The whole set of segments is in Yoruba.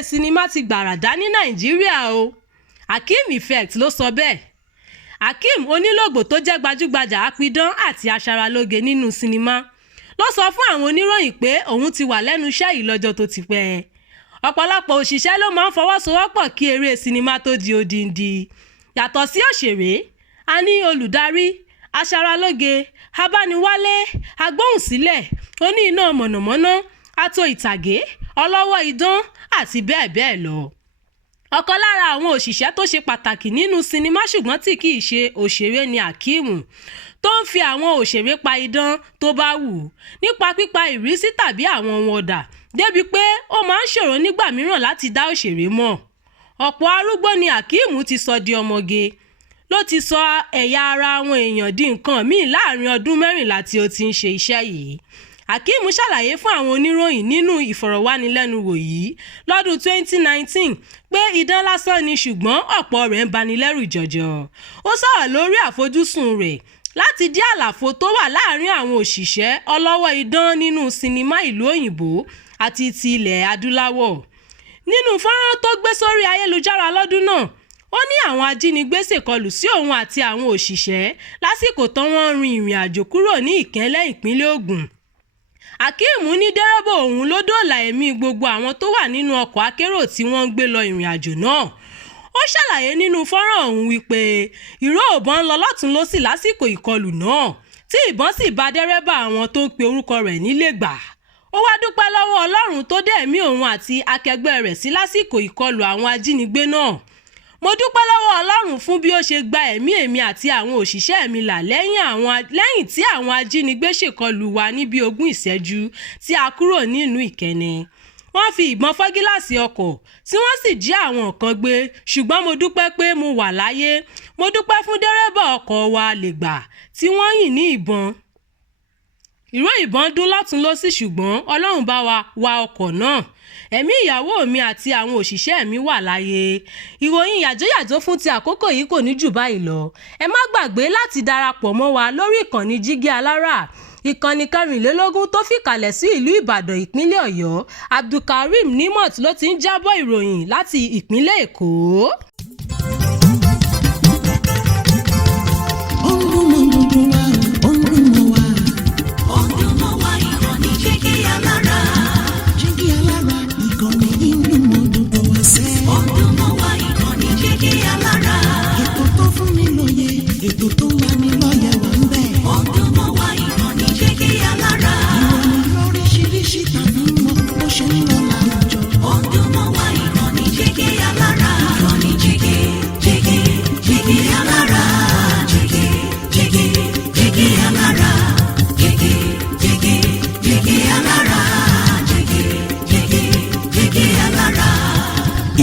eré sinimá ti gbàràdá ní Nàìjíríà o. Hakeem Effect ló sọ bẹ́ẹ̀. Hakeem onílògbò tó jẹ́ gbajúgbajà apidán àti aṣaralóge nínú sinimá ló sọ fún àwọn oníròyìn pé òun ti wà lẹ́nu iṣẹ́ yìí lọ́jọ́ tó ti pẹ́. Ọ̀pọ̀lọpọ̀ òṣìṣẹ́ ló máa ń fọwọ́sowọ́pọ̀ kí eré sinimá tó di odindi. Yàtọ̀ sí òṣèré, a ní olùdarí, aṣaralóge, abániwálé, agbóhùnsílẹ̀, oní iná mọ̀nàmọ́ná, atò ìtàgé, ọlọ́wọ́ idán àti bẹ́ẹ̀ bẹ́ẹ̀ lọ. Ọ̀kan lára àwọn òṣìṣẹ́ tó ṣe pàtàkì nínú sinimá ṣùgbọ́n tí kì í ṣe òṣèré ni Hakeem, tó ń fi àwọn òṣèré pa idán tó bá wù nípa pípa ìrísí tàbí àwọn ohun ọ̀dà débi pé ó máa ń ṣòro nígbà mìíràn láti dá òṣèré mọ̀. Ọ̀pọ̀ arúgbó ni Hakeem ti sọ di ọmọge, ló ti sọ ẹ̀yà ara àwọn èèyàn di nǹkan míì láàrin ọdún 14 tí ó ti ń ṣe iṣẹ́ yìí. Hakeem ṣàlàyé fún àwọn oníròyìn nínú ìfọ̀rọ̀wánilẹ́nuwò yìí lọ́dún 2019 pé idán lásán ni ṣùgbọ́n ọ̀pọ̀ rẹ̀ ń banilẹ́rù jọjọ. Ó sọ̀rọ̀ lórí àfojúsùn rẹ̀ láti dí àlàfo tó wà láàrin àwọn òṣìṣẹ́ ọlọ́wọ́ idán nínú sinimá ìlú òyìnbó àti ti ilẹ̀ adúláwọ̀. Nínú fọ́nrán tó gbé sórí ayélujára lọ́dún náà, ó ní àwọn ajínigbé ṣèkọlù sí òun àti àwọn òṣìṣẹ́ lásìkò tán wọ́n rin ìrìn àjò kúrò ní Ìkẹ́lẹ́ ìpínlẹ̀ Ògùn. Hakeem ní dẹ́rẹ́bà òun ló dóòlà ẹ̀mí gbogbo àwọn tó wà nínú ọkọ̀ akérò tí wọ́n ń gbé lọ ìrìn àjò náà. Ó ṣàlàyé nínú fọ́nrán ọ̀hún wípé ìró ìbọn ń lọ lọ́tùn lósì lásìkò ìkọlù náà tí ìbọn sì bá dẹ́rẹ́bà àwọn tó ń pe orúkọ rẹ̀ nílé gbà. Ó wá dúpẹ́ lọ́wọ́ Ọlọ́run tó dá ẹ̀mí òun àti akẹgbẹ́ rẹ̀ sí lásìkò ìkọlù àwọn ajínigbé náà. Mo dúpẹ́ lọ́wọ́ Ọlọ́run fún bí ó ṣe gba ẹ̀mí èmi àti àwọn òṣìṣẹ́ mi là lẹ́yìn tí àwọn ajínigbé ṣèkọlù wa ní bí 20 ìṣẹ́jú tí a kúrò nílùú Ìkẹ́nẹ́. Wọ́n fi ìbọn fọ́ gíláàsì ọkọ̀ tí wọ́n sì jí àwọn kan gbé, ṣùgbọ́n mo dúpẹ́ pé mo wà láyé. Mo dúpẹ́ fún dẹ́rẹ́bà ọkọ̀ wa lẹ́gbà tí wọ́n yìn ní ìbọn. Ìró ìbọn dún lọ́tùn lósì ṣùgbọ́n Ọlọ́run bá wa ọkọ̀ náà. Ẹ̀mí ìyàwó mi àti àwọn òṣìṣẹ́ mi wà láyé. Ìròyìn yàjóyàjó fún ti àkókò yìí kò ní jù báyìí lọ. Ẹ má gbàgbé láti darapọ̀ mọ́ wa lórí ìkànnì Jígí Alára, ìkànnì 24 tó fìkàlẹ̀ sí ìlú Ìbàdàn ìpínlẹ̀ Ọ̀yọ́. Abdulkareem Nimot ló ti ń jábọ̀ ìròyìn láti ìpínlẹ̀ Èkó.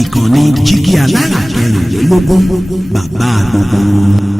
Ìkànnì Jígí Alára 24, bàbá gbogbo.